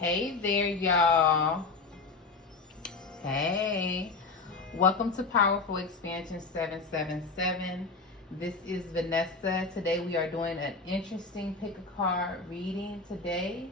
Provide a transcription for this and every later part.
Hey there, y'all. Hey. Welcome to Powerful Expansion 777. This is Vanessa. Today we are doing an interesting pick a card reading today.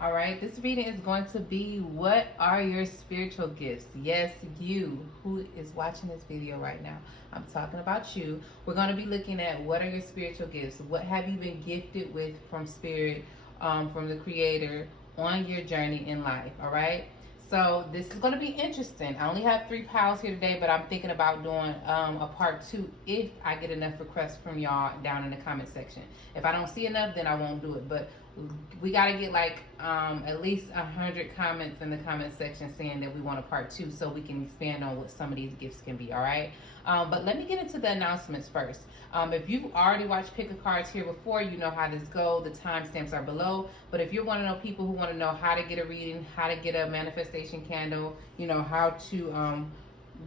All right, this reading is going to be what are your spiritual gifts? Yes, you who is watching this video right now. I'm talking about you. We're going to be looking at what are your spiritual gifts? What have you been gifted with from spirit, from the creator on your journey in life? All right. So this is going to be interesting. I only have 3 pals here today, but I'm thinking about doing a part 2 if I get enough requests from y'all down in the comment section. If I don't see enough, then I won't do it. But we got to get like at least 100 comments in the comment section saying that we want a part 2 so we can expand on what some of these gifts can be, all right? But let me get into the announcements first. If you've already watched Pick a Cards here before, you know how this goes. The timestamps are below. But if you're one of those people who want to know how to get a reading, how to get a manifestation candle, you know, how to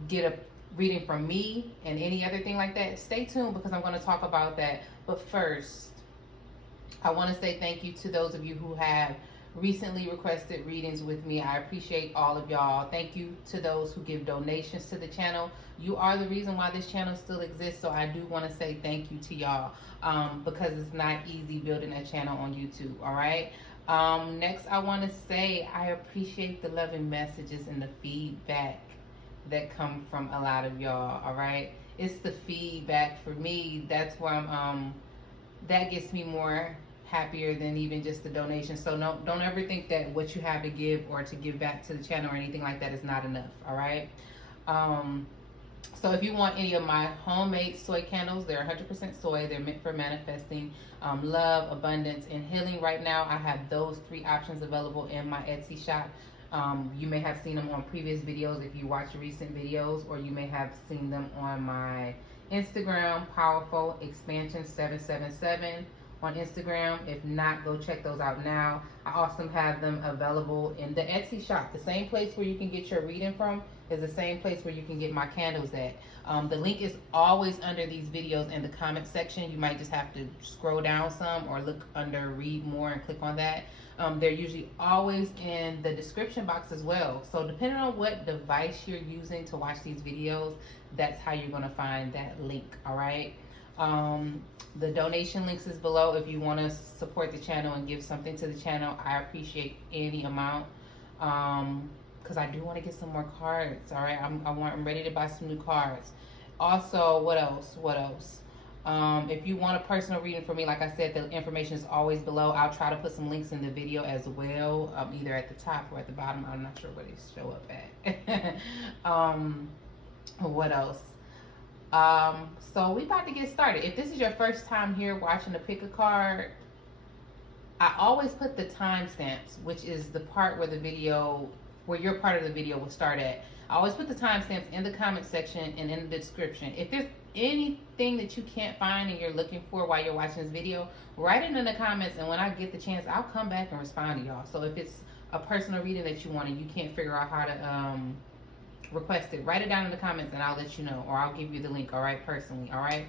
get a reading from me and any other thing like that, stay tuned because I'm going to talk about that. But first, I want to say thank you to those of you who have recently requested readings with me. I appreciate all of y'all. Thank you to those who give donations to the channel. You are the reason why this channel still exists, so I do want to say thank you to y'all because it's not easy building a channel on YouTube, all right? Next, I want to say I appreciate the loving messages and the feedback that come from a lot of y'all, all right? It's the feedback for me. That's where that gets me more happier than even just the donation. So don't ever think that what you have to give or to give back to the channel or anything like that is not enough, all right? So if you want any of my homemade soy candles, they're 100% soy. They're meant for manifesting love, abundance, and healing. Right now, I have those 3 options available in my Etsy shop. You may have seen them on previous videos if you watch recent videos, or you may have seen them on my Instagram, Powerful Expansion 777 on Instagram. If not, go check those out now. I also have them available in the Etsy shop. The same place where you can get your reading from is the same place where you can get my candles at. The link is always under these videos in the comment section. You might just have to scroll down some or look under read more and click on that. They're usually always in the description box as well. So depending on what device you're using to watch these videos, that's how you're going to find that link, all right? The donation links is below if you want to support the channel and give something to the channel. I appreciate any amount because I do want to get some more cards, all right? I'm ready to buy some new cards. Also, what else? If you want a personal reading from me, like I said, the information is always below. I'll try to put some links in the video as well, either at the top or at the bottom. I'm not sure where they show up at. What else? So we about to get started. If this is your first time here watching the pick a card, I always put the timestamps, which is the part where your part of the video will start at. I always put the timestamps in the comment section and in the description. If there's anything that you can't find and you're looking for while you're watching this video, write it in the comments, and when I get the chance, I'll come back and respond to y'all. So if it's a personal reading that you want and you can't figure out how to request it, write it down in the comments and I'll let you know, or I'll give you the link, all right, personally, all right?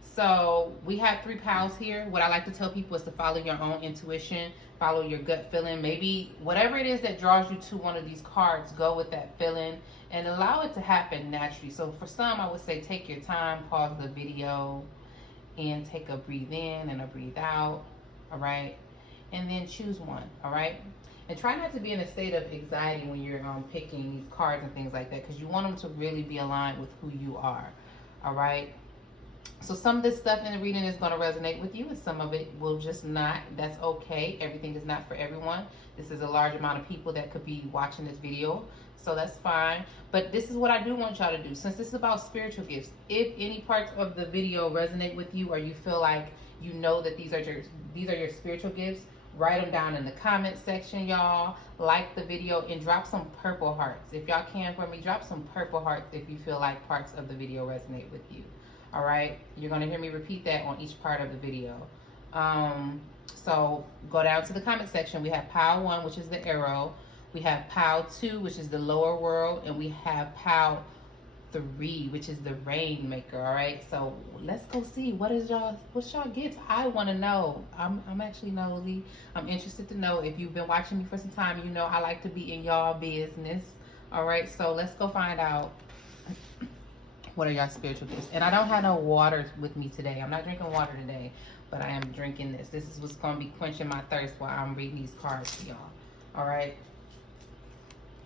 So we have 3 pals here. What I like to tell people is to follow your own intuition, follow your gut feeling. Maybe whatever it is that draws you to one of these cards, go with that feeling and allow it to happen naturally. So for some, I would say take your time, pause the video, and take a breathe in and a breathe out, all right? And then choose one, all right? And try not to be in a state of anxiety when you're picking these cards and things like that, because you want them to really be aligned with who you are, all right? So some of this stuff in the reading is going to resonate with you and some of it will just not. That's okay. Everything is not for everyone. This is a large amount of people that could be watching this video, so that's fine. But this is what I do want y'all to do. Since this is about spiritual gifts, if any parts of the video resonate with you or you feel like you know that these are your spiritual gifts, write them down in the comment section, y'all. Like the video and drop some purple hearts. If y'all can for me, drop some purple hearts if you feel like parts of the video resonate with you. All right, you're going to hear me repeat that on each part of the video. So go down to the comment section. We have pile 1, which is the arrow. We have pile 2, which is the lower world. And we have pile 3, which is the rainmaker. All right, so let's go see what's y'all gifts. I want to know. I'm actually nosy. I'm interested to know. If you've been watching me for some time, you know I like to be in y'all business. All right, so let's go find out what are y'all spiritual gifts. And I don't have no water with me today. I'm not drinking water today, but I am drinking this. This is what's going to be quenching my thirst while I'm reading these cards to y'all. All right.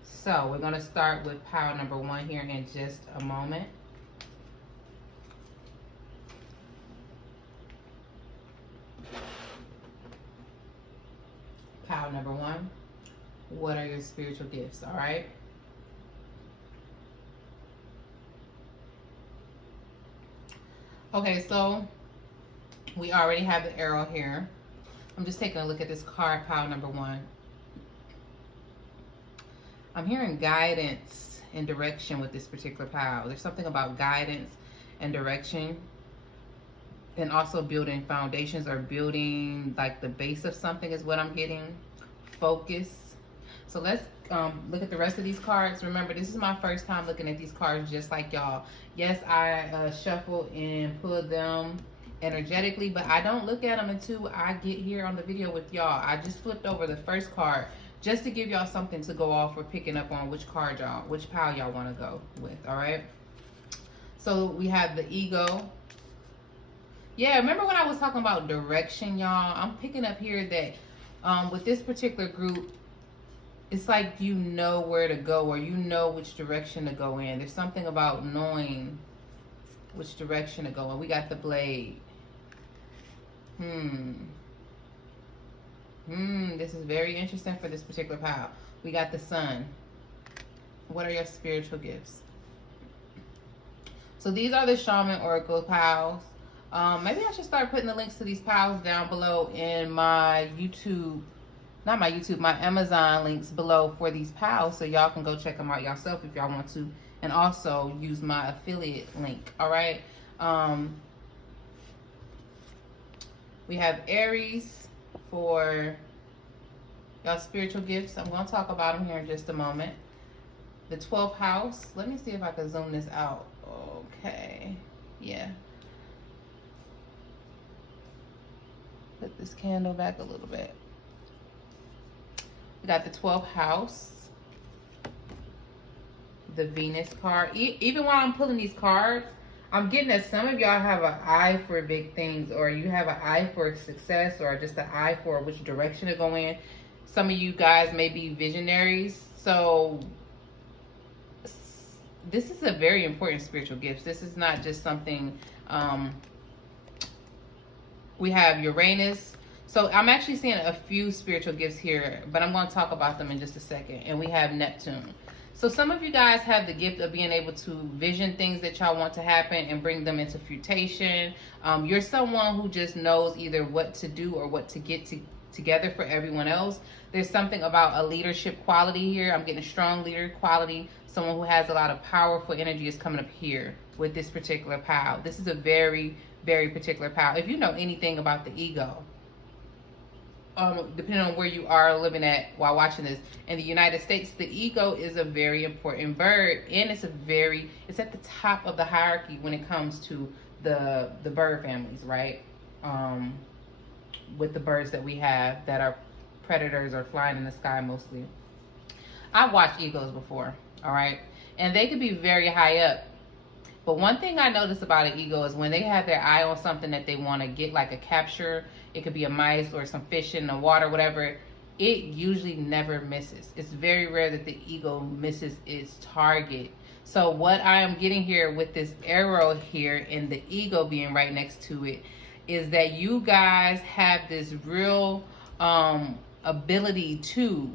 So we're going to start with pile number 1 here in just a moment. Pile number 1. What are your spiritual gifts? All right. Okay, so we already have the arrow here. I'm just taking a look at this card, pile number 1. I'm hearing guidance and direction with this particular pile. There's something about guidance and direction, and also building foundations or building like the base of something is what I'm getting. Focus. So let's look at the rest of these cards. Remember, this is my first time looking at these cards just like y'all. Yes, I shuffle and pull them energetically, but I don't look at them until I get here on the video with y'all. I just flipped over the first card just to give y'all something to go off for picking up on which pile y'all want to go with. All right, so we have the ego. Yeah, remember when I was talking about direction, y'all? I'm picking up here that with this particular group, it's like you know where to go, or you know which direction to go in. There's something about knowing which direction to go in. We got the blade. This is very interesting for this particular pile. We got the sun. What are your spiritual gifts? So these are the shaman oracle piles. Maybe I should start putting the links to these piles down below in my YouTube. Not my YouTube, my Amazon links below for these piles, so y'all can go check them out yourself if y'all want to, and also use my affiliate link. All right. We have Aries for y'all spiritual gifts. I'm going to talk about them here in just a moment. The 12th house. Let me see if I can zoom this out. Okay. Yeah. Put this candle back a little bit. We got the 12th house, the Venus card. Even while I'm pulling these cards, I'm getting that some of y'all have an eye for big things, or you have an eye for success, or just an eye for which direction to go in. Some of you guys may be visionaries. So this is a very important spiritual gift. This is not just something, we have Uranus. So I'm actually seeing a few spiritual gifts here, but I'm going to talk about them in just a second. And we have Neptune. So some of you guys have the gift of being able to vision things that y'all want to happen and bring them into fruition. You're someone who just knows either what to do or what to get together for everyone else. There's something about a leadership quality here. I'm getting a strong leader quality. Someone who has a lot of powerful energy is coming up here with this particular pile. This is a very, very particular pile. If you know anything about the ego, depending on where you are living at while watching this, in the United States, the ego is a very important bird, and it's at the top of the hierarchy when it comes to the bird families, right? With the birds that we have that are predators or flying in the sky mostly. I've watched egos before, all right? And they could be very high up. But one thing I notice about an ego is when they have their eye on something that they want to get, like a capture, it could be a mice or some fish in the water, whatever, it usually never misses. It's very rare that the ego misses its target. So what I am getting here with this arrow here and the ego being right next to it is that you guys have this real ability to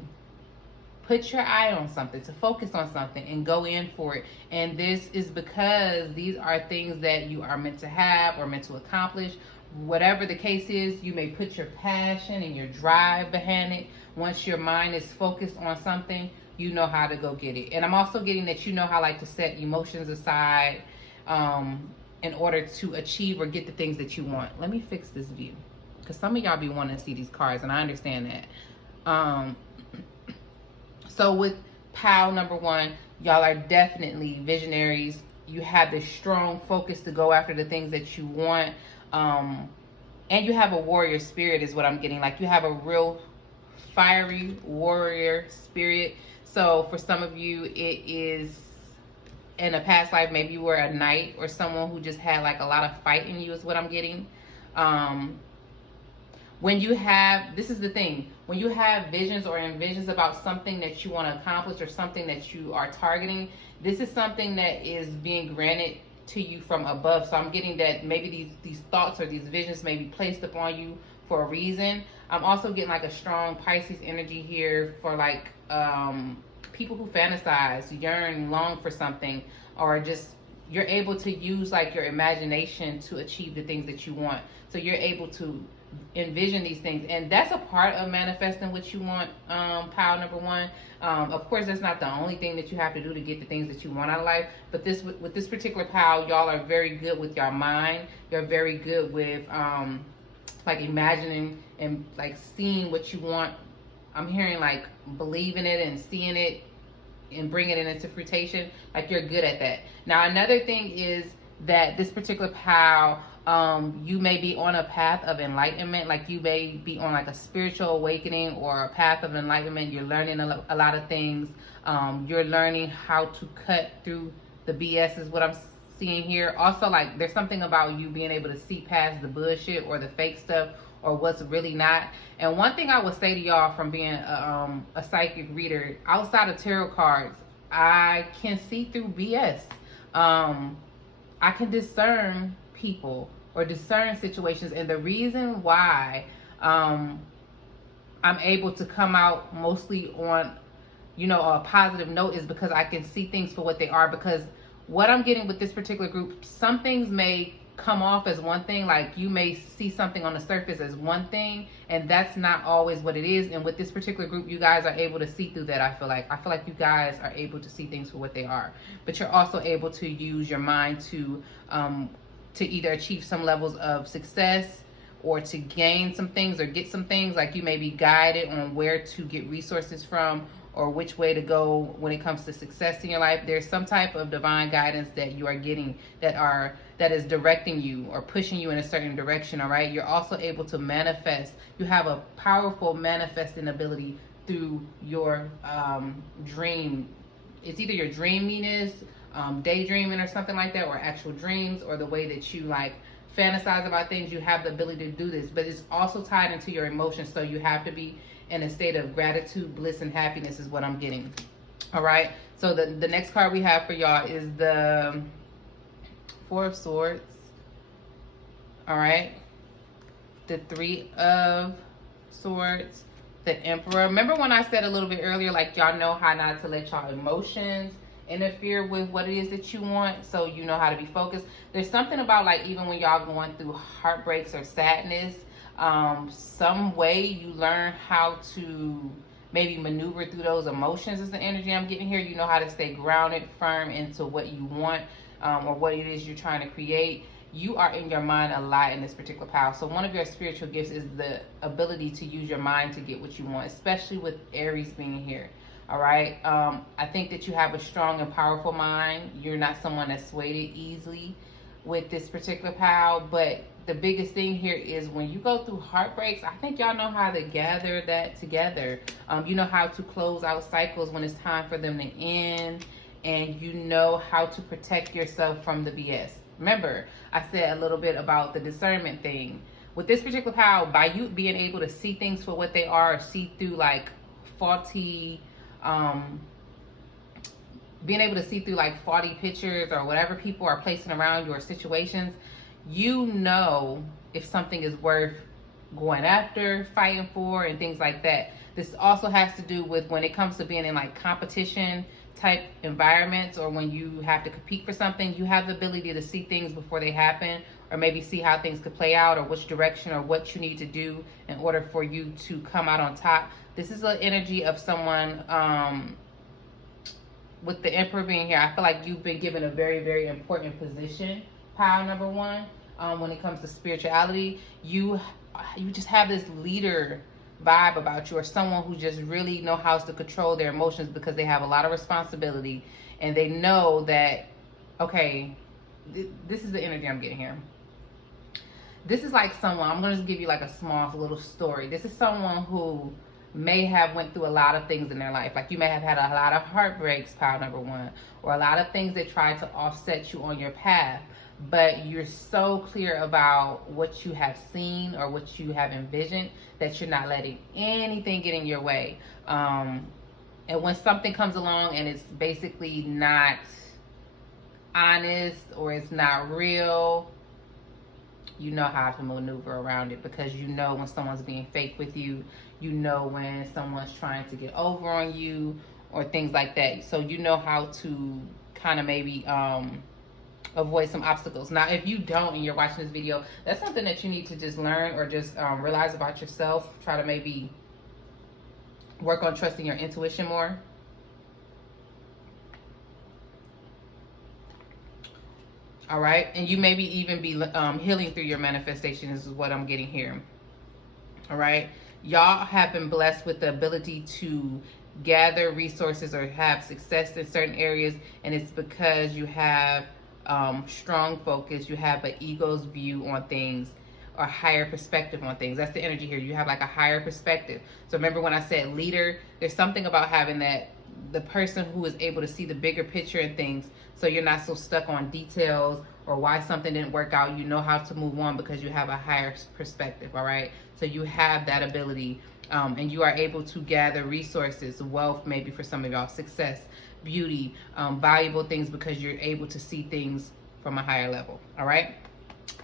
put your eye on something, to focus on something and go in for it. And this is because these are things that you are meant to have or meant to accomplish. Whatever the case is, you may put your passion and your drive behind it. Once your mind is focused on something, you know how to go get it. And I'm also getting that you know how to set emotions aside in order to achieve or get the things that you want. Let me fix this view, because some of y'all be wanting to see these cards, and I understand that. So with pile number 1, y'all are definitely visionaries, you have this strong focus to go after the things that you want. And you have a warrior spirit is what I'm getting. Like you have a real fiery warrior spirit. So for some of you, it is in a past life, maybe you were a knight or someone who just had like a lot of fight in you is what I'm getting. When you have, this is the thing, when you have visions or envisions about something that you want to accomplish or something that you are targeting, this is something that is being granted to you from above. So I'm getting that maybe these thoughts or these visions may be placed upon you for a reason. I'm also getting like a strong Pisces energy here for like people who fantasize, yearn, long for something, or just you're able to use like your imagination to achieve the things that you want. So you're able to envision these things, and that's a part of manifesting what you want. Pile number one. Of course, that's not the only thing that you have to do to get the things that you want out of life, but this with this particular pile, y'all are very good with your mind. You're very good with like imagining and like seeing what you want. I'm hearing like believing it and seeing it and bringing it into fruition. Like you're good at that. Now another thing is that this particular pile, you may be on a path of enlightenment. Like you may be on like a spiritual awakening or a path of enlightenment. You're learning a lot of things. You're learning how to cut through the BS is what I'm seeing here. Also, like there's something about you being able to see past the bullshit or the fake stuff or what's really not. And one thing I would say to y'all from being a psychic reader, outside of tarot cards, I can see through BS. I can discern people or discern situations, and the reason why I'm able to come out mostly on, you know, a positive note is because I can see things for what they are. Because what I'm getting with this particular group, some things may come off as one thing, like you may see something on the surface as one thing, and that's not always what it is. And with this particular group, you guys are able to see through that. I feel like you guys are able to see things for what they are, but you're also able to use your mind to either achieve some levels of success or to gain some things or get some things. Like you may be guided on where to get resources from or which way to go when it comes to success in your life. There's some type of divine guidance that you are getting that is directing you or pushing you in a certain direction. All right. You're also able to manifest. You have a powerful manifesting ability through your dream. It's either your dreaminess, daydreaming or something like that, or actual dreams, or the way that you like fantasize about things. You have the ability to do this, but it's also tied into your emotions. So you have to be in a state of gratitude, bliss, and happiness is what I'm getting. All right. So the next card we have for y'all is the Four of Swords. All right. The Three of Swords. The Emperor. Remember when I said a little bit earlier, like y'all know how not to let y'all emotions interfere with what it is that you want, so you know how to be focused. There's something about like even when y'all going through heartbreaks or sadness, some way you learn how to maybe maneuver through those emotions is the energy I'm getting here. You know how to stay grounded, firm into what you want, or what it is you're trying to create. You are in your mind a lot in this particular pile. So one of your spiritual gifts is the ability to use your mind to get what you want, especially with Aries being here. All right. I think that you have a strong and powerful mind. You're not someone that's swayed easily with this particular pile. But the biggest thing here is when you go through heartbreaks, I think y'all know how to gather that together. You know how to close out cycles when it's time for them to end. And you know how to protect yourself from the BS. Remember, I said a little bit about the discernment thing. With this particular pile, by you being able to see things for what they are, or see through like faulty, being able to see through like faulty pictures or whatever people are placing around you or situations, you know if something is worth going after, fighting for, and things like that. This also has to do with when it comes to being in like competition type environments, or when you have to compete for something, you have the ability to see things before they happen, or maybe see how things could play out, or which direction or what you need to do in order for you to come out on top. This is an energy of someone, with the Emperor being here, I feel like you've been given a very, very important position, pile number one, when it comes to spirituality. You just have this leader vibe about you, or someone who just really know how to control their emotions because they have a lot of responsibility, and they know that okay, this is the energy I'm getting here. This is like someone, I'm going to just give you like a small little story. This is someone who may have went through a lot of things in their life. Like you may have had a lot of heartbreaks, pile number one, or a lot of things that tried to offset you on your path. But you're so clear about what you have seen or what you have envisioned that you're not letting anything get in your way. And when something comes along and it's basically not honest or it's not real, you know how to maneuver around it, because you know when someone's being fake with you, you know when someone's trying to get over on you or things like that. So you know how to kind of maybe avoid some obstacles. Now, if you don't and you're watching this video, that's something that you need to just learn or just realize about yourself. Try to maybe work on trusting your intuition more. All right, and you maybe even be healing through your manifestation. This is what I'm getting here. All right, y'all have been blessed with the ability to gather resources or have success in certain areas, and it's because you have strong focus. You have an ego's view on things or higher perspective on things. That's the energy here. You have like a higher perspective. So remember when I said leader, there's something about having that, the person who is able to see the bigger picture and things, so you're not so stuck on details or why something didn't work out. You know how to move on because you have a higher perspective. All right, so you have that ability, and you are able to gather resources, wealth, maybe for some of y'all, success, beauty, valuable things, because you're able to see things from a higher level. All right,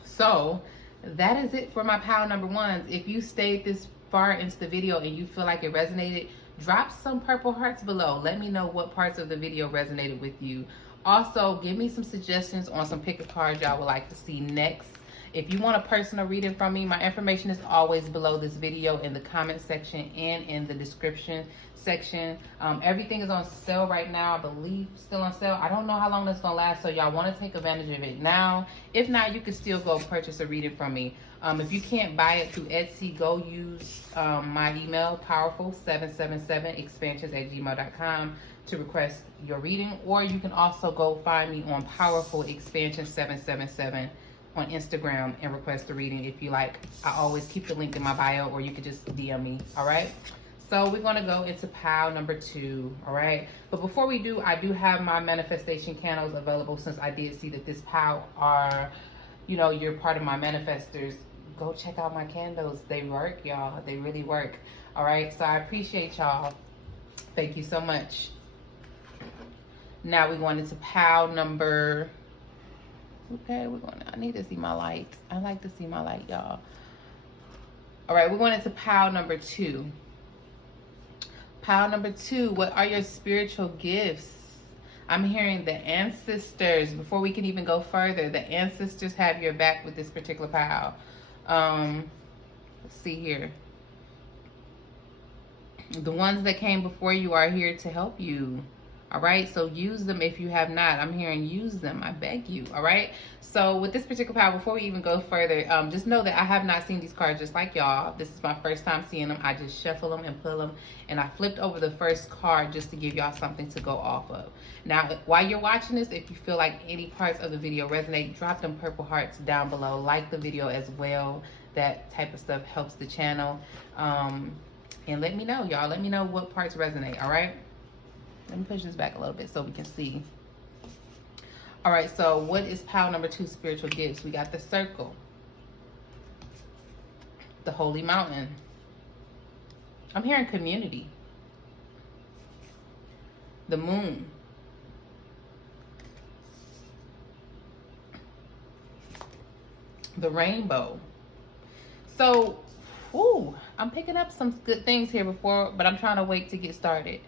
so that is it for my pile number ones. If you stayed this far into the video and you feel like it resonated, drop some purple hearts below. Let me know what parts of the video resonated with you. Also, give me some suggestions on some pick a card y'all would like to see next. If you want a personal reading from me, my information is always below this video in the comment section and in the description section. Everything is on sale right now. I believe still on sale. I don't know how long that's gonna last, so y'all want to take advantage of it now. If not, you can still go purchase a reading from me. If you can't buy it through Etsy, go use my email, powerful777expansions@gmail.com, to request your reading. Or you can also go find me on Powerful Expansion 777 on Instagram and request a reading if you like. I always keep the link in my bio, or you could just DM me. All right, so we're going to go into pile number 2. All right, but before we do, I do have my manifestation candles available, since I did see that this pile are, you know, you're part of my manifestors. Go check out my candles. They work, y'all. They really work. All right, so I appreciate y'all. Thank you so much. Now we're going into pile number, okay, I need to see my light. I like to see my light, y'all. All right, we're going into pile number 2. Pile number 2, what are your spiritual gifts? I'm hearing the ancestors. Before we can even go further, the ancestors have your back with this particular pile. Let's see here. The ones that came before you are here to help you. All right, so use them if you have not. I'm hearing use them, I beg you. All right, so with this particular pile, before we even go further, just know that I have not seen these cards just like y'all. This is my first time seeing them. I just shuffle them and pull them, and I flipped over the first card just to give y'all something to go off of. Now, while you're watching this, if you feel like any parts of the video resonate, drop them purple hearts down below. Like the video as well. That type of stuff helps the channel. And let me know, y'all. Let me know what parts resonate, all right? Let me push this back a little bit so we can see. All right, so what is pile number 2 spiritual gifts? We got the circle, the holy mountain. I'm hearing community, the moon, the rainbow. So, I'm picking up some good things here before, but I'm trying to wait to get started.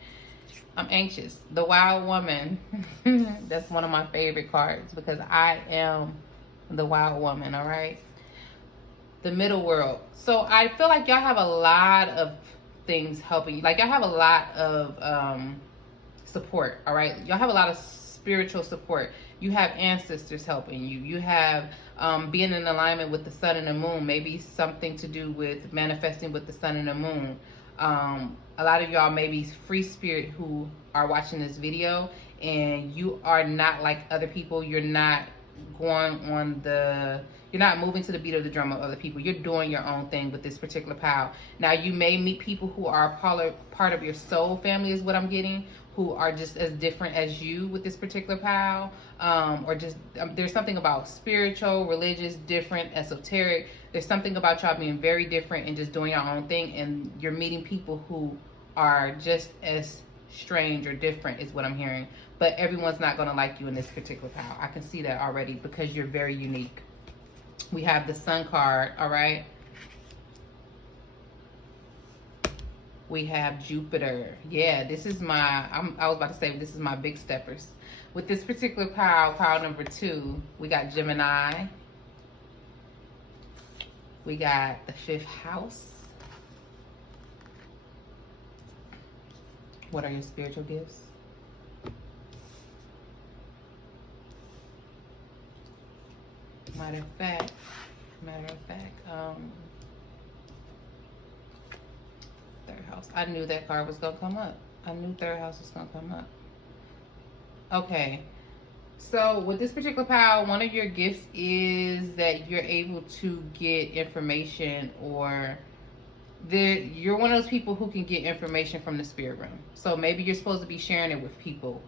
I'm anxious. The wild woman. That's one of my favorite cards because I am the wild woman, all right? The middle world. So I feel like y'all have a lot of things helping you. Like y'all have a lot of support, all right? Y'all have a lot of spiritual support. You have ancestors helping you. You have being in alignment with the sun and the moon. Maybe something to do with manifesting with the sun and the moon. A lot of y'all may be free spirit who are watching this video, and you are not like other people. You're not you're not moving to the beat of the drum of other people. You're doing your own thing with this particular pile. Now, you may meet people who are part of your soul family, is what I'm getting, who are just as different as you with this particular pile, or just there's something about spiritual, religious, different, esoteric. There's something about y'all being very different and just doing your own thing, and you're meeting people who are just as strange or different, is what I'm hearing. But everyone's not going to like you in this particular pile. I can see that already because you're very unique. We have the Sun card, all right? We have Jupiter. Yeah, this is I was about to say, this is my big steppers. With this particular pile number 2, we got Gemini. We got the 5th house. What are your spiritual gifts? Matter of fact, third house. I knew that card was gonna come up. I knew third house was gonna come up. Okay, so with this particular pile, one of your gifts is that you're able to get information, or you're one of those people who can get information from the spirit realm. So maybe you're supposed to be sharing it with people.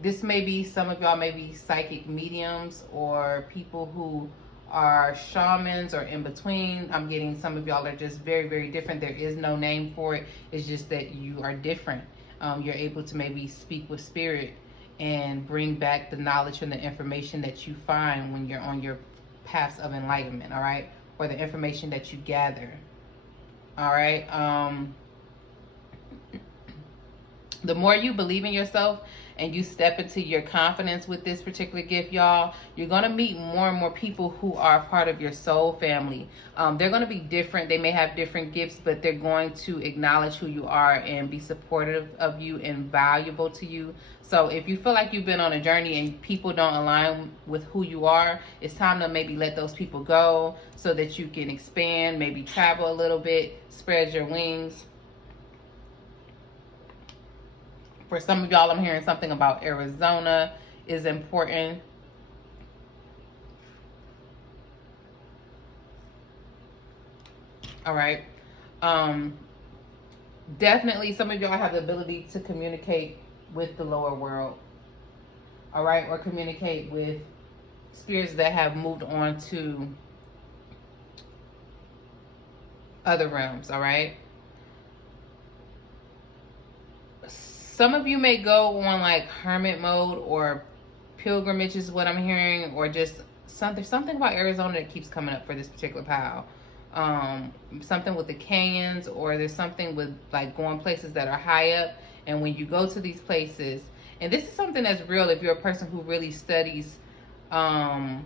This may be, some of y'all may be psychic mediums or people who are shamans or in between. I'm getting some of y'all are just very, very different. There is no name for it. It's just that you are different. You're able to maybe speak with spirit and bring back the knowledge and the information that you find when you're on your paths of enlightenment, all right? Or the information that you gather, all right? The more you believe in yourself and you step into your confidence with this particular gift, y'all, you're going to meet more and more people who are part of your soul family. They're going to be different. They may have different gifts, but they're going to acknowledge who you are and be supportive of you and valuable to you. So if you feel like you've been on a journey and people don't align with who you are, it's time to maybe let those people go so that you can expand, maybe travel a little bit, spread your wings. For some of y'all, I'm hearing something about Arizona is important. All right. Definitely some of y'all have the ability to communicate with the lower world. All right. Or communicate with spirits that have moved on to other realms. All right. Some of you may go on like hermit mode or pilgrimage is what I'm hearing, or just something about Arizona that keeps coming up for this particular pile. Something with the canyons, or there's something with like going places that are high up. And when you go to these places, and this is something that's real if you're a person who really studies certain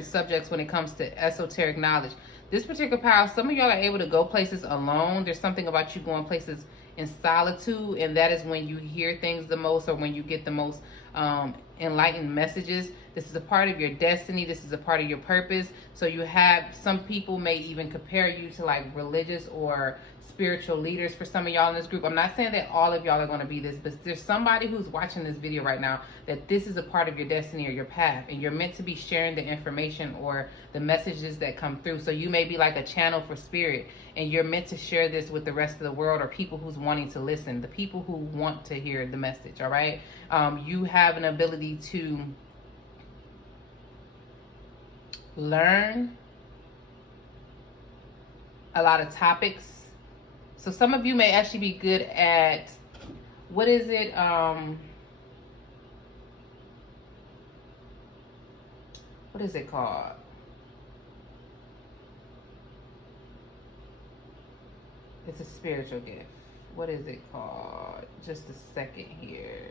subjects when it comes to esoteric knowledge. This particular pile, some of y'all are able to go places alone. There's something about you going places in solitude, and that is when you hear things the most, or when you get the most enlightened messages. This is a part of your destiny. This is a part of your purpose. So you have, some people may even compare you to like religious or spiritual leaders for some of y'all in this group. I'm not saying that all of y'all are going to be this, but there's somebody who's watching this video right now that this is a part of your destiny or your path, and you're meant to be sharing the information or the messages that come through. So you may be like a channel for spirit, and you're meant to share this with the rest of the world, or people who's wanting to listen, the people who want to hear the message. All right. You have an ability to learn a lot of topics. So some of you may actually be good at, what is it? What is it called? It's a spiritual gift. What is it called? Just a second here.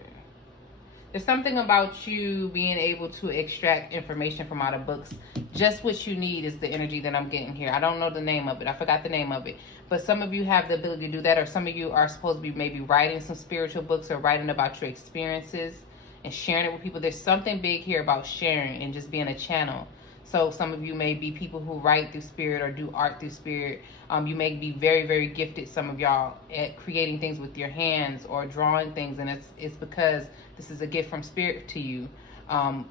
There's something about you being able to extract information from out of books. Just what you need is the energy that I'm getting here. I don't know the name of it. I forgot the name of it. But some of you have the ability to do that, or some of you are supposed to be maybe writing some spiritual books or writing about your experiences and sharing it with people. There's something big here about sharing and just being a channel. So some of you may be people who write through spirit or do art through spirit. You may be very, very gifted, some of y'all, at creating things with your hands or drawing things, and it's because this is a gift from spirit to you.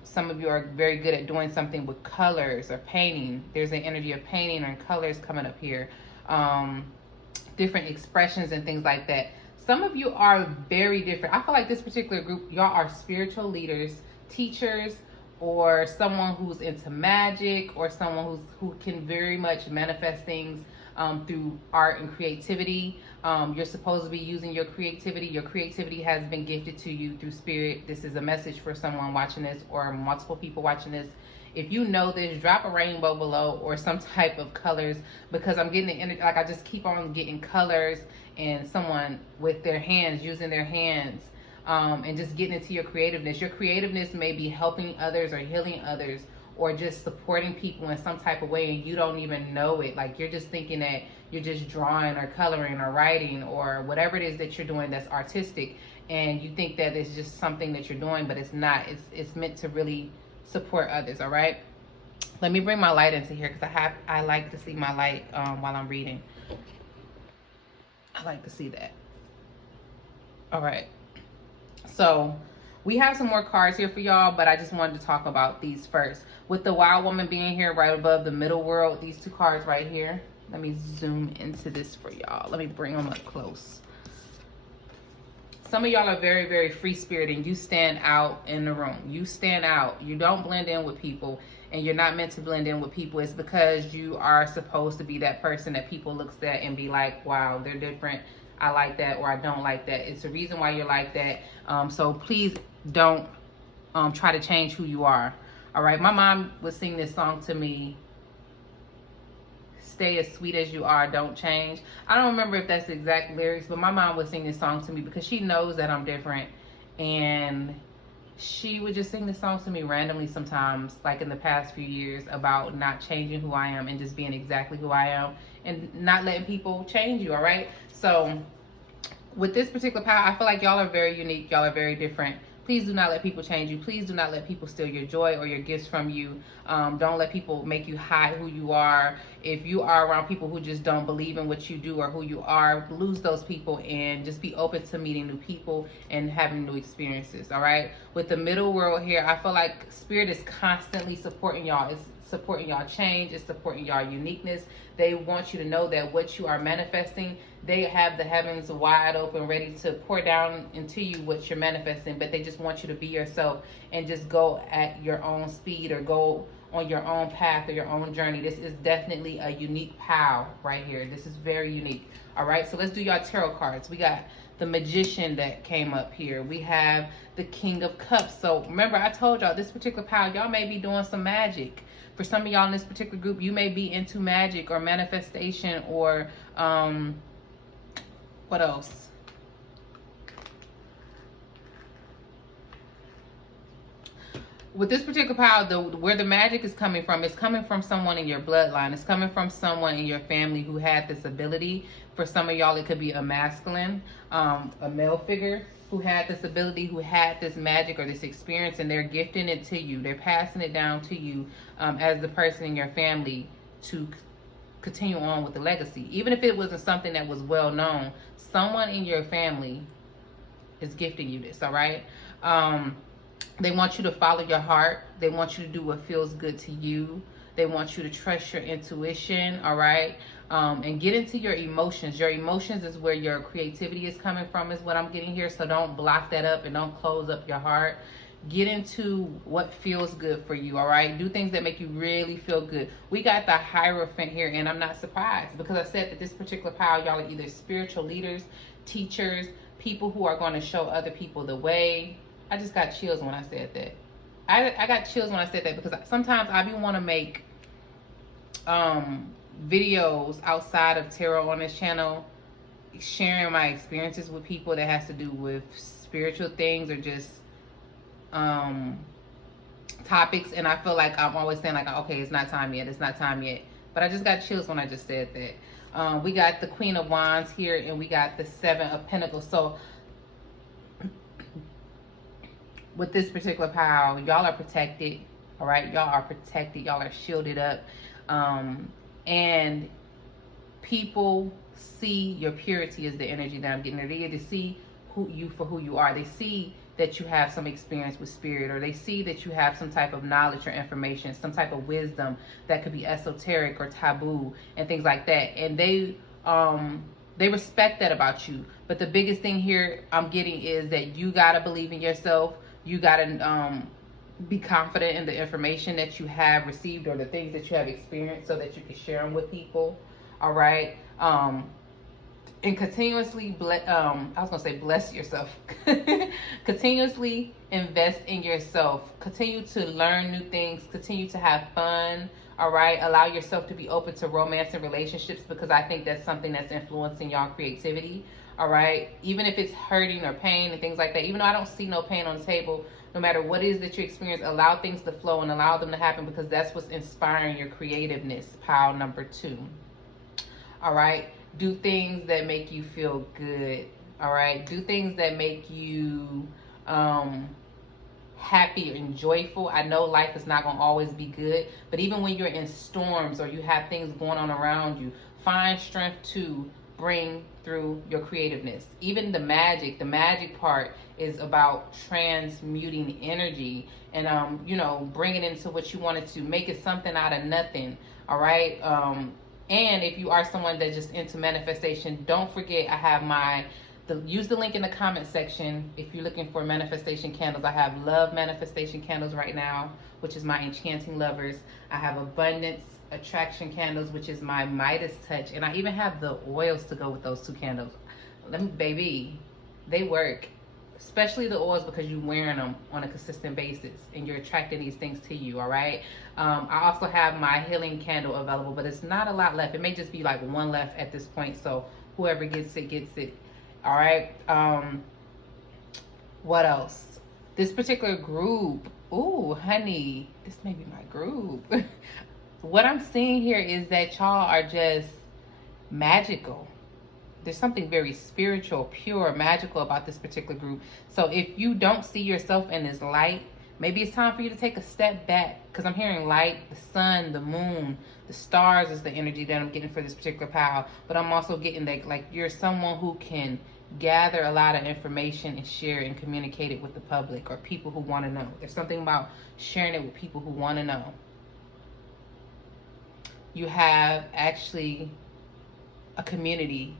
Some of you are very good at doing something with colors or painting. There's an energy of painting and colors coming up here. Different expressions and things like that. Some of you are very different. I feel like this particular group, y'all are spiritual leaders, teachers, or someone who's into magic, or someone who can very much manifest things through art and creativity. You're supposed to be using your creativity. Your creativity has been gifted to you through spirit. This is a message for someone watching this or multiple people watching this. If you know this, drop a rainbow below or some type of colors, because I'm getting the energy, like I just keep on getting colors and someone with their hands, using their hands, and just getting into your creativeness. Your creativeness may be helping others or healing others or just supporting people in some type of way, and you don't even know it. Like, you're just thinking that you're just drawing or coloring or writing or whatever it is that you're doing that's artistic, and you think that it's just something that you're doing, but it's not. It's meant to really support others. All right, let me bring my light into here, because I like to see my light while I'm reading. I like to see that. All right, so we have some more cards here for y'all, but I just wanted to talk about these first. With the Wild Woman being here right above the Middle World, these two cards right here. Let me zoom into this for y'all. Let me bring them up close. Some of y'all are very, very free-spirited, and you stand out in the room. You stand out. You don't blend in with people, and you're not meant to blend in with people. It's because you are supposed to be that person that people looks at and be like, wow, they're different. I like that, or I don't like that. It's the reason why you're like that. So please don't try to change who you are. All right. My mom would sing this song to me. Stay as sweet as you are, don't change. I don't remember if that's the exact lyrics, but my mom would sing this song to me because she knows that I'm different, and she would just sing this song to me randomly sometimes, like in the past few years, about not changing who I am and just being exactly who I am and not letting people change you. All right. So with this particular power, I feel like y'all are very unique. Y'all are very different. Please do not let people change you. Please do not let people steal your joy or your gifts from you. Don't let people make you hide who you are. If you are around people who just don't believe in what you do or who you are, lose those people and just be open to meeting new people and having new experiences, all right? With the Middle World here, I feel like Spirit is constantly supporting y'all. It's supporting y'all change. It's supporting y'all uniqueness. They want you to know that what you are manifesting, they have the heavens wide open, ready to pour down into you what you're manifesting, but they just want you to be yourself and just go at your own speed or go on your own path or your own journey. This is definitely a unique POW right here. This is very unique. All right, so let's do y'all tarot cards. We got the Magician that came up here. We have the King of Cups. So remember, I told y'all this particular POW, y'all may be doing some magic. For some of y'all in this particular group, you may be into magic or manifestation or what else? With this particular power, where the magic is coming from, it's coming from someone in your bloodline. It's coming from someone in your family who had this ability. For some of y'all, it could be a masculine, a male figure who had this ability, who had this magic or this experience, and they're gifting it to you. They're passing it down to you as the person in your family to continue on with the legacy. Even if it wasn't something that was well known, someone in your family is gifting you this, all right? They want you to follow your heart. They want you to do what feels good to you. They want you to trust your intuition, all right? And get into your emotions. Your emotions is where your creativity is coming from, is what I'm getting here. So don't block that up and don't close up your heart. Get into what feels good for you, all right? Do things that make you really feel good. We got the Hierophant here, and I'm not surprised because I said that this particular power, y'all are either spiritual leaders, teachers, people who are going to show other people the way. I just got chills when I said that. I got chills when I said that because sometimes I do want to make videos outside of tarot on this channel, sharing my experiences with people that has to do with spiritual things or just topics, and I feel like I'm always saying like, okay, it's not time yet, it's not time yet. But I just got chills when I just said that. We got the Queen of Wands here, and we got the Seven of Pentacles. So with this particular power, y'all are protected, All right, y'all are protected. Y'all are shielded up, and people see your purity as the energy that I'm getting. They get to see who you are. They see that you have some experience with spirit, or they see that you have some type of knowledge or information, some type of wisdom that could be esoteric or taboo and things like that. And they respect that about you. But the biggest thing here I'm getting is that you gotta believe in yourself. You gotta be confident in the information that you have received or the things that you have experienced, so that you can share them with people. All right. And continuously bless yourself. Continuously invest in yourself. Continue to learn new things. Continue to have fun. All right. Allow yourself to be open to romance and relationships, because I think that's something that's influencing y'all creativity. All right. Even if it's hurting or pain and things like that, even though I don't see no pain on the table, no matter what it is that you experience, allow things to flow and allow them to happen, because that's what's inspiring your creativeness. Pile number 2. All right. Do things that make you feel good. All right. Do things that make you happy and joyful. I know life is not going to always be good, but even when you're in storms or you have things going on around you, find strength to bring through your creativeness. Even the magic part is about transmuting energy and bringing it into what you wanted to, make it something out of nothing. All right. And if you are someone that's just into manifestation, don't forget I have use the link in the comment section if you're looking for manifestation candles. I have love manifestation candles right now, which is my enchanting lovers. I have abundance attraction candles, which is my Midas touch, and I even have the oils to go with those 2 candles. Baby, they work. Especially the oils, because you're wearing them on a consistent basis and you're attracting these things to you. All right. I also have my healing candle available, but it's not a lot left. It may just be like 1 left at this point. So whoever gets it, gets it. All right. What else? This particular group. Ooh, honey, this may be my group. What I'm seeing here is that y'all are just magical. There's something very spiritual, pure, magical about this particular group. So if you don't see yourself in this light, maybe it's time for you to take a step back, because I'm hearing light, the sun, the moon, the stars is the energy that I'm getting for this particular pile. But I'm also getting that like you're someone who can gather a lot of information and share and communicate it with the public or people who want to know. There's something about sharing it with people who want to know. You have actually a community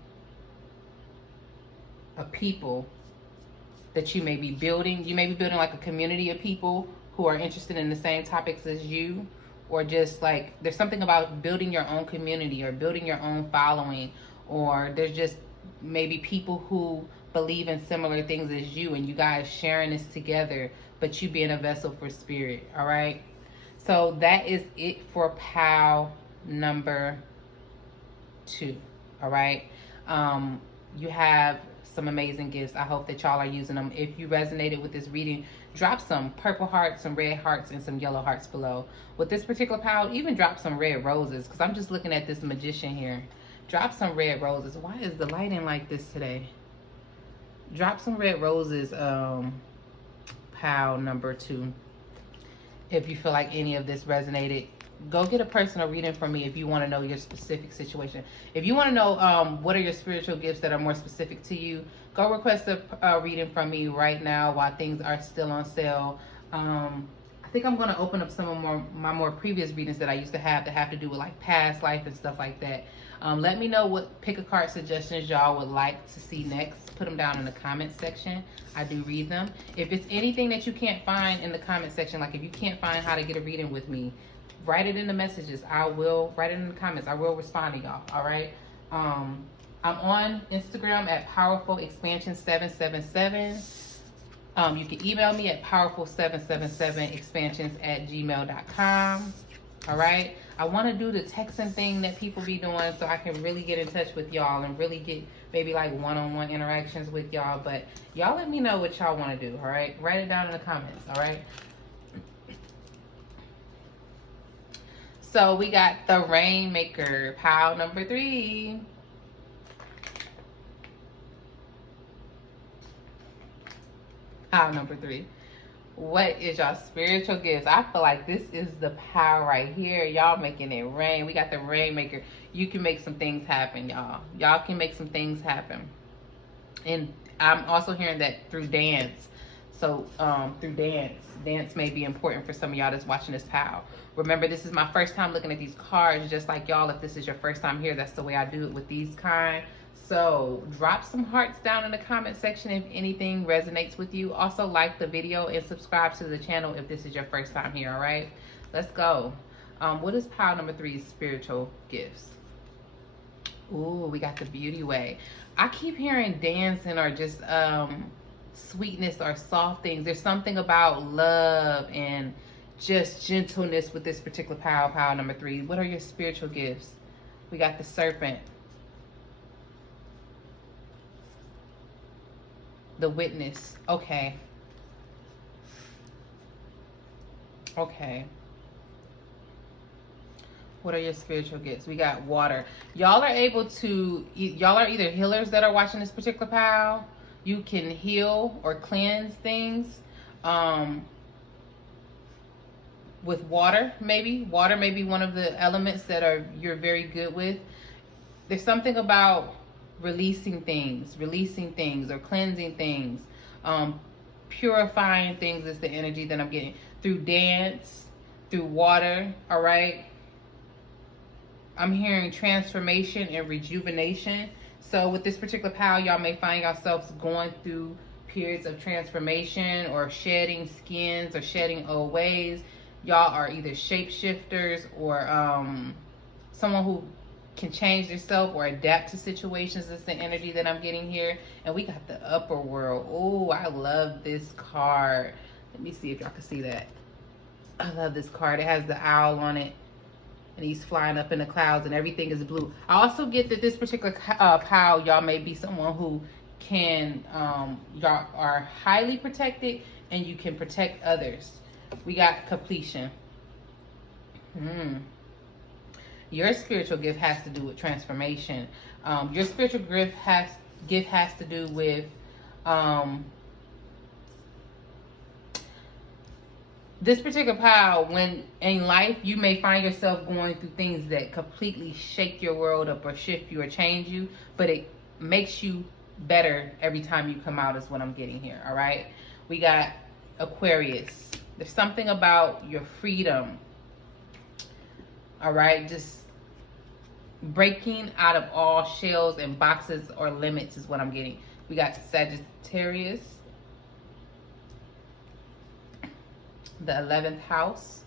of people that you may be building. You may be building like a community of people who are interested in the same topics as you, or just like there's something about building your own community or building your own following, or there's just maybe people who believe in similar things as you and you guys sharing this together, but you being a vessel for spirit. All right. So that is it for pile number 2. All right. You have some amazing gifts. I hope that y'all are using them. If you resonated with this reading, drop some purple hearts, some red hearts, and some yellow hearts below. With this particular pile, even drop some red roses, because I'm just looking at this magician here. Drop some red roses. Why is the lighting like this today? Drop some red roses, pile number 2. If you feel like any of this resonated, go get a personal reading from me if you want to know your specific situation. If you want to know what are your spiritual gifts that are more specific to you, go request a reading from me right now while things are still on sale. I think I'm going to open up some of my more previous readings that I used to have to do with like past life and stuff like that. Let me know what pick a card suggestions y'all would like to see next. Put them down in the comment section. I do read them. If it's anything that you can't find in the comment section, like if you can't find how to get a reading with me, write it in the messages. I will write it in the comments. I will respond to y'all. All right. I'm on Instagram at powerfulexpansion777. You can email me at powerful777expansions@gmail.com. All right. I want to do the texting thing that people be doing so I can really get in touch with y'all and really get maybe like one-on-one interactions with y'all. But y'all let me know what y'all want to do. All right. Write it down in the comments. All right. So we got the Rainmaker, pile number 3. Pile number 3. What is y'all spiritual gifts? I feel like this is the power right here. Y'all making it rain. We got the rainmaker. You can make some things happen, y'all. Y'all can make some things happen. And I'm also hearing that through dance. So through dance may be important for some of y'all that's watching this pal. Remember, this is my first time looking at these cards, just like y'all. If this is your first time here, that's the way I do it with these kind. So drop some hearts down in the comment section if anything resonates with you. Also like the video and subscribe to the channel if this is your first time here, all right? Let's go. What is pile number 3, spiritual gifts? Ooh, we got the beauty way. I keep hearing dancing or just sweetness or soft things. There's something about love and just gentleness with this particular pile number 3. What are your spiritual gifts? We got the serpent, the witness. Okay. What are your spiritual gifts? We got water. Y'all are either healers that are watching this particular pile. You can heal or cleanse things with water, maybe. Water may be one of the elements that you're very good with. There's something about releasing things or cleansing things. Purifying things is the energy that I'm getting. Through dance, through water, all right? I'm hearing transformation and rejuvenation. So with this particular pile, y'all may find yourselves going through periods of transformation or shedding skins or shedding old ways. Y'all are either shapeshifters or someone who can change themselves or adapt to situations. Is the energy that I'm getting here. And we got the upper world. Oh, I love this card. Let me see if y'all can see that. I love this card. It has the owl on it. And he's flying up in the clouds and everything is blue. I also get that this particular pile, y'all may be someone who can, y'all are highly protected and you can protect others. We got completion. Your spiritual gift has to do with transformation. Your spiritual gift has to do with this particular pile. When in life you may find yourself going through things that completely shake your world up or shift you or change you, but it makes you better every time you come out is what I'm getting here, all right? We got Aquarius. There's something about your freedom, all right? Just breaking out of all shells and boxes or limits is what I'm getting. We got Sagittarius, the 11th house.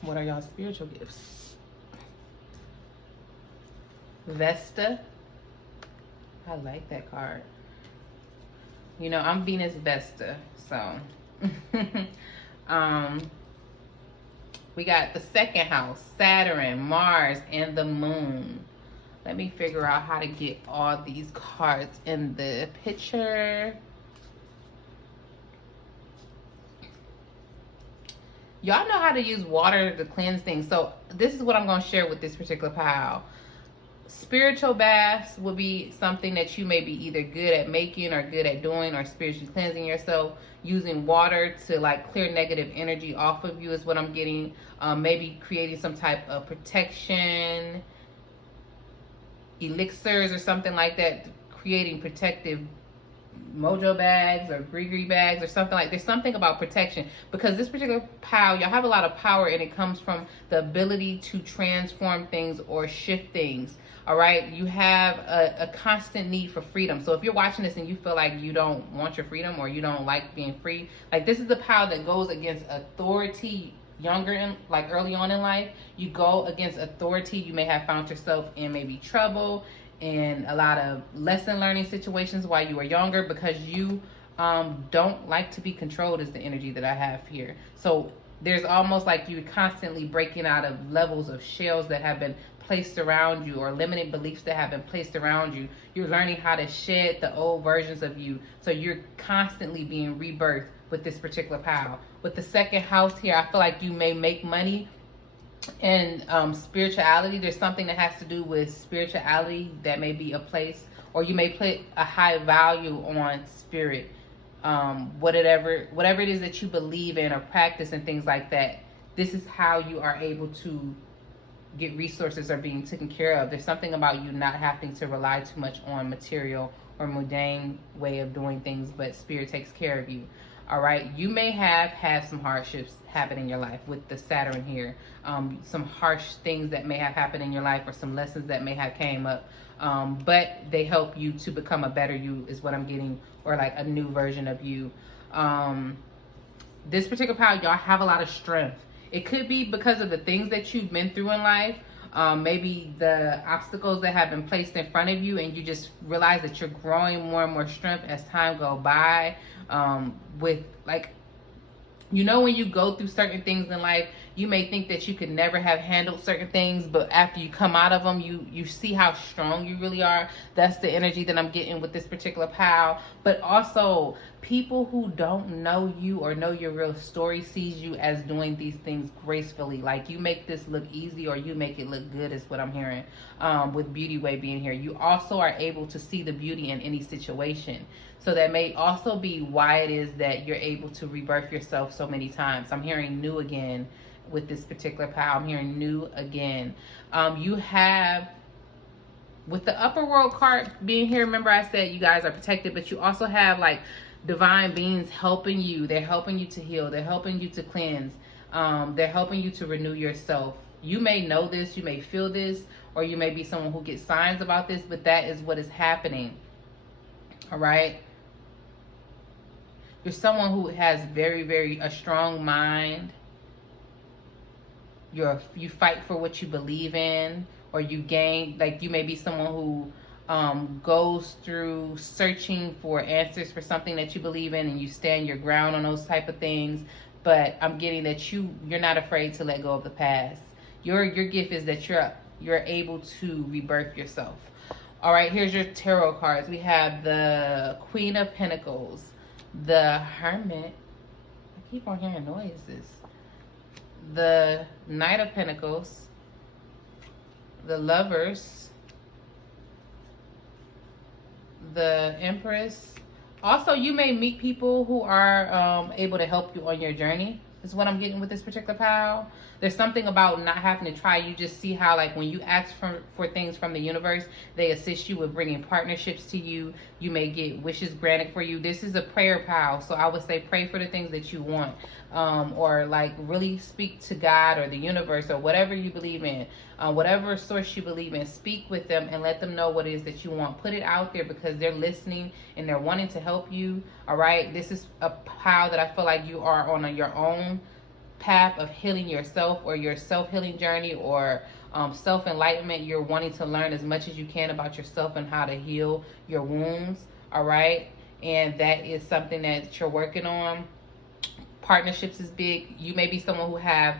What are y'all spiritual gifts? Vesta. I like that card. You know, I'm Venus Vesta, so. We got the 2nd house, Saturn, Mars, and the moon. Let me figure out how to get all these cards in the picture. Y'all know how to use water to cleanse things. So this is what I'm going to share with this particular pile. Spiritual baths will be something that you may be either good at making or good at doing, or spiritually cleansing yourself. Using water to like clear negative energy off of you is what I'm getting. Maybe creating some type of protection elixirs or something like that. Creating protective mojo bags or gree bags or something like. There's something about protection, because this particular pile, y'all have a lot of power, and it comes from the ability to transform things or shift things. All right, you have a constant need for freedom. So if you're watching this and you feel like you don't want your freedom or you don't like being free, like this is the pile that goes against authority. Early on in life, you go against authority. You may have found yourself in maybe trouble and a lot of lesson learning situations while you were younger, because you don't like to be controlled, is the energy that I have here. So there's almost like you're constantly breaking out of levels of shells that have been placed around you, or limiting beliefs that have been placed around you. You're learning how to shed the old versions of you. So you're constantly being rebirthed with this particular pile. With the 2nd house here, I feel like you may make money and spirituality. There's something that has to do with spirituality that may be a place or you may put a high value on spirit. Whatever it is that you believe in or practice and things like that, this is how you are able to get resources are being taken care of. There's something about you not having to rely too much on material or mundane way of doing things, but spirit takes care of you. All right, you may have had some hardships happen in your life with the Saturn here, some harsh things that may have happened in your life, or some lessons that may have came up, but they help you to become a better you, is what I'm getting, or like a new version of you. This particular power, y'all have a lot of strength. It could be because of the things that you've been through in life, maybe the obstacles that have been placed in front of you, and you just realize that you're growing more and more strength as time go by. With like, you know, when you go through certain things in life, you may think that you could never have handled certain things, but after you come out of them, you see how strong you really are. That's the energy that I'm getting with this particular pal. But also, people who don't know you or know your real story sees you as doing these things gracefully. Like, you make this look easy, or you make it look good, is what I'm hearing, with Beauty Way being here. You also are able to see the beauty in any situation. So that may also be why it is that you're able to rebirth yourself so many times. I'm hearing new again with this particular pal. I'm hearing new again. You have, with the upper world card being here, remember I said you guys are protected, but you also have like divine beings helping you. They're helping you to heal. They're helping you to cleanse. They're helping you to renew yourself. You may know this, you may feel this, or you may be someone who gets signs about this, but that is what is happening. All right. You're someone who has a strong mind. You fight for what you believe in, or you gain, like, you may be someone who goes through searching for answers for something that you believe in, and you stand your ground on those type of things. But I'm getting that you're not afraid to let go of the past. Your gift is that you're able to rebirth yourself. All right, here's your tarot cards. We have the Queen of Pentacles, the Hermit. I keep on hearing noises. The Knight of Pentacles, the Lovers, the Empress. Also, you may meet people who are able to help you on your journey, is what I'm getting with this particular pile. There's something about not having to try. You just see how, like, when you ask for things from the universe, they assist you with bringing partnerships to you. You may get wishes granted for you. This is a prayer pile, so I would say pray for the things that you want, or like really speak to God or the universe or whatever you believe in, whatever source you believe in. Speak with them and let them know what it is that you want. Put it out there, because they're listening and they're wanting to help you. All right, this is a pile that I feel like you are on your own path of healing yourself, or your self-healing journey, or self-enlightenment. You're wanting to learn as much as you can about yourself and how to heal your wounds. All right, and that is something that you're working on. Partnerships is big. You may be someone who have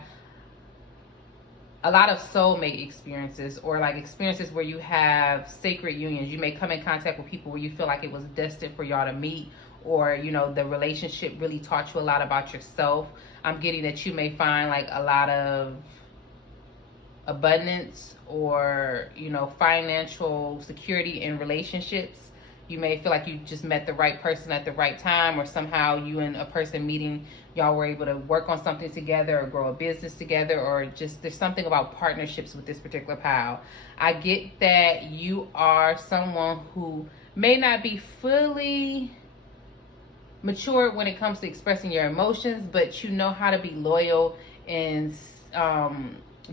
a lot of soulmate experiences, or like experiences where you have sacred unions. You may come in contact with people where you feel like it was destined for y'all to meet, or, you know, the relationship really taught you a lot about yourself. I'm getting that you may find like a lot of abundance, or, you know, financial security in relationships. You may feel like you just met the right person at the right time, or somehow you and a person meeting, y'all were able to work on something together or grow a business together, or just there's something about partnerships with this particular pile. I get that you are someone who may not be fully mature when it comes to expressing your emotions, but you know how to be loyal and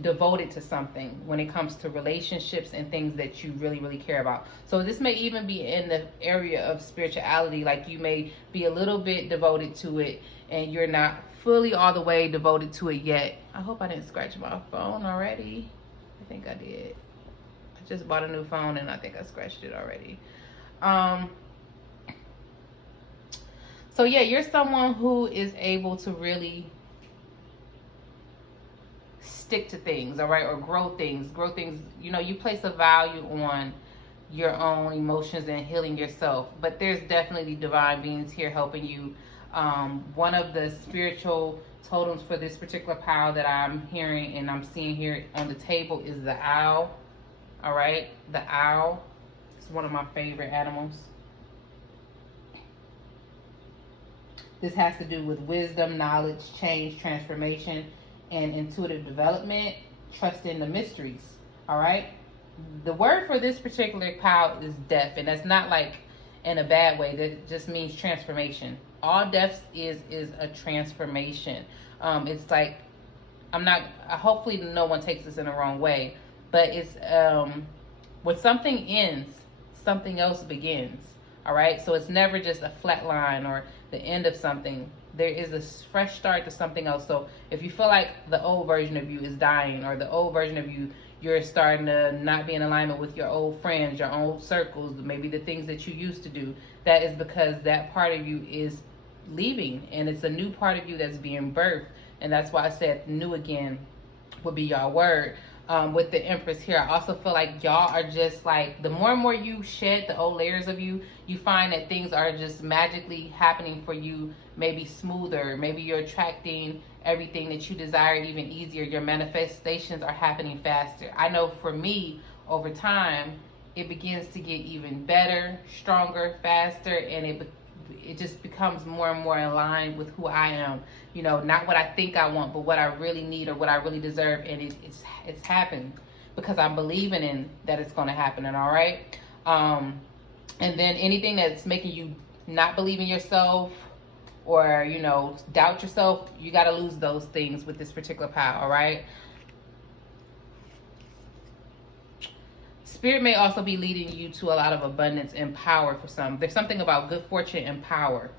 devoted to something when it comes to relationships and things that you really, really care about. So this may even be in the area of spirituality. Like, you may be a little bit devoted to it, and you're not fully all the way devoted to it yet. I hope I didn't scratch my phone already. I think I did. I just bought a new phone, and I think I scratched it already. So yeah, you're someone who is able to really stick to things, all right, or grow things. You know, you place a value on your own emotions and healing yourself. But there's definitely divine beings here helping you. One of the spiritual totems for this particular pile that I'm hearing and I'm seeing here on the table is the owl. All right, the owl. one of my favorite animals. This has to do with wisdom, knowledge, change, transformation, and intuitive development, trusting the mysteries. All right. The word for this particular cow is death, and that's not like in a bad way. That just means transformation. All death is a transformation. It's like, hopefully no one takes this in the wrong way, but it's when something ends, something else begins. All right. So it's never just a flat line or the end of something. There is a fresh start to something else. So if you feel like the old version of you is dying, or the old version of you're starting to not be in alignment with your old friends, your old circles, maybe the things that you used to do, that is because that part of you is leaving, and it's a new part of you that's being birthed. And that's why I said new again would be your word. With the Empress here, I also feel like y'all are just like, the more and more you shed the old layers of you, you find that things are just magically happening for you, maybe smoother. Maybe you're attracting everything that you desire even easier. Your manifestations are happening faster. I know for me, over time, it begins to get even better, stronger, faster, and it just becomes more and more in line with who I am. You know, not what I think I want, but what I really need or what I really deserve. And it's happened because I'm believing in that it's going to happen. And all right. And then anything that's making you not believe in yourself or, you know, doubt yourself, you got to lose those things with this particular pile. All right. Spirit may also be leading you to a lot of abundance and power for some. There's something about good fortune and power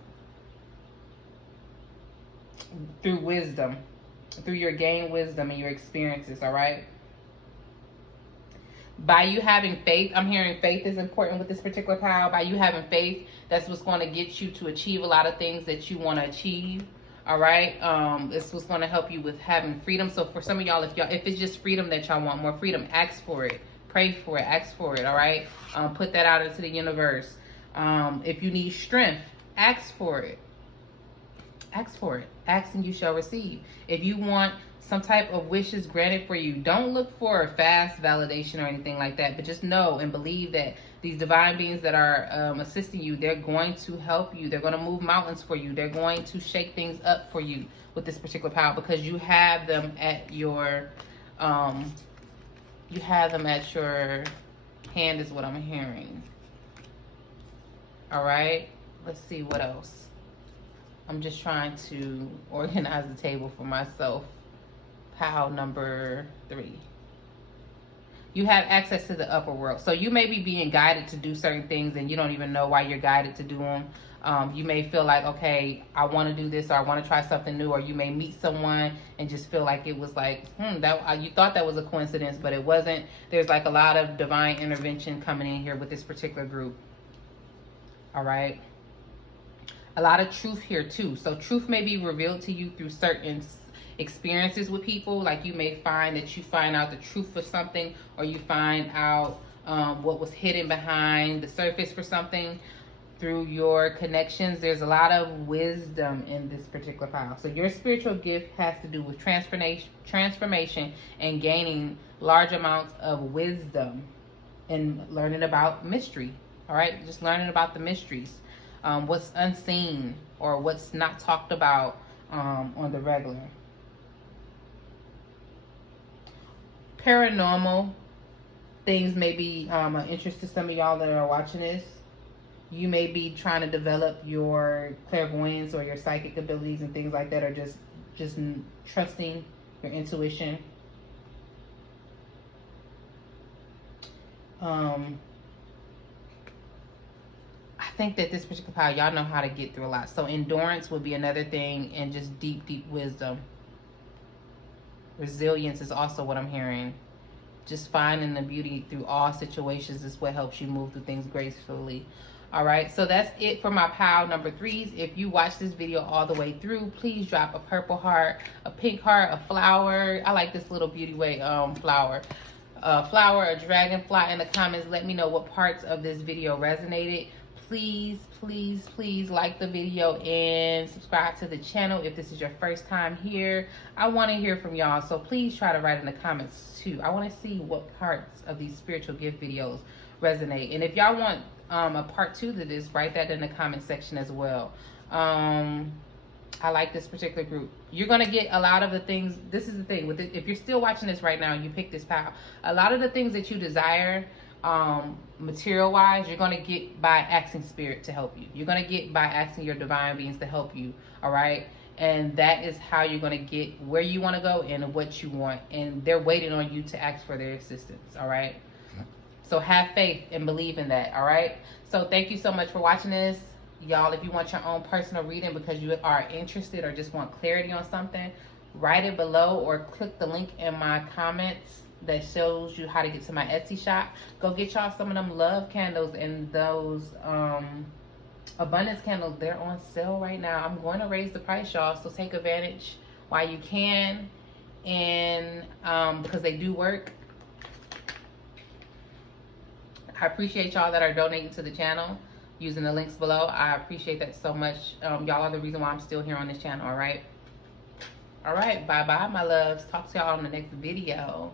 through wisdom, through your gained wisdom and your experiences, all right? By you having faith, I'm hearing faith is important with this particular pile. By you having faith, that's what's going to get you to achieve a lot of things that you want to achieve, all right? It's what's going to help you with having freedom. So for some of y'all, if it's just freedom that y'all want, more freedom, ask for it. Pray for it, ask for it, all right? Put that out into the universe. If you need strength, ask for it. Ask for it. Ask and you shall receive. If you want some type of wishes granted for you, don't look for a fast validation or anything like that, but just know and believe that these divine beings that are assisting you, they're going to help you. They're going to move mountains for you. They're going to shake things up for you with this particular power, because you have them at your hand is what I'm hearing. All right. Let's see what else. I'm just trying to organize the table for myself. Pile number 3. You have access to the upper world. So you may be being guided to do certain things and you don't even know why you're guided to do them. You may feel like, okay, I want to do this, or I want to try something new, or you may meet someone and just feel like it was like, you thought that was a coincidence, but it wasn't. There's like a lot of divine intervention coming in here with this particular group. All right. A lot of truth here too. So truth may be revealed to you through certain experiences with people. Like you may find that you find out the truth for something, or you find out what was hidden behind the surface for something through your connections. There's a lot of wisdom in this particular pile. So your spiritual gift has to do with transformation and gaining large amounts of wisdom and learning about mystery. All right, just learning about the mysteries. What's unseen or what's not talked about on the regular. Paranormal things may be of interest to some of y'all that are watching this. You may be trying to develop your clairvoyance or your psychic abilities and things like that, or just trusting your intuition. I think that this particular pile, y'all know how to get through a lot. So endurance would be another thing, and just deep, deep wisdom. Resilience is also what I'm hearing. Just finding the beauty through all situations is what helps you move through things gracefully. All right, so that's it for my pile number 3s. If you watch this video all the way through, please drop a purple heart, a pink heart, a flower. I like this little beauty way flower. A flower, a dragonfly in the comments. Let me know what parts of this video resonated. please, please, please like the video and subscribe to the channel if this is your first time here. I want to hear from y'all, so please try to write in the comments too. I want to see what parts of these spiritual gift videos resonate. And if y'all want a part 2 to this, write that in the comment section as well. I like this particular group. You're going to get a lot of the things. This is the thing with it. If you're still watching this right now and you pick this pal, a lot of the things that you desire material wise, you're going to get by asking spirit to help you. You're going to get by asking your divine beings to help you. All right. And that is how you're going to get where you want to go and what you want. And they're waiting on you to ask for their assistance. All right. So have faith and believe in that. All right. So thank you so much for watching this. Y'all, if you want your own personal reading because you are interested or just want clarity on something, write it below or click the link in my comments that shows you how to get to my Etsy shop. Go get y'all some of them love candles and those abundance candles. They're on sale right now. I'm going to raise the price, y'all, so take advantage while you can. And because they do work. I appreciate y'all that are donating to the channel using the links below. I appreciate that so much. Y'all are the reason why I'm still here on this channel. All right, bye bye my loves. Talk to y'all on the next video.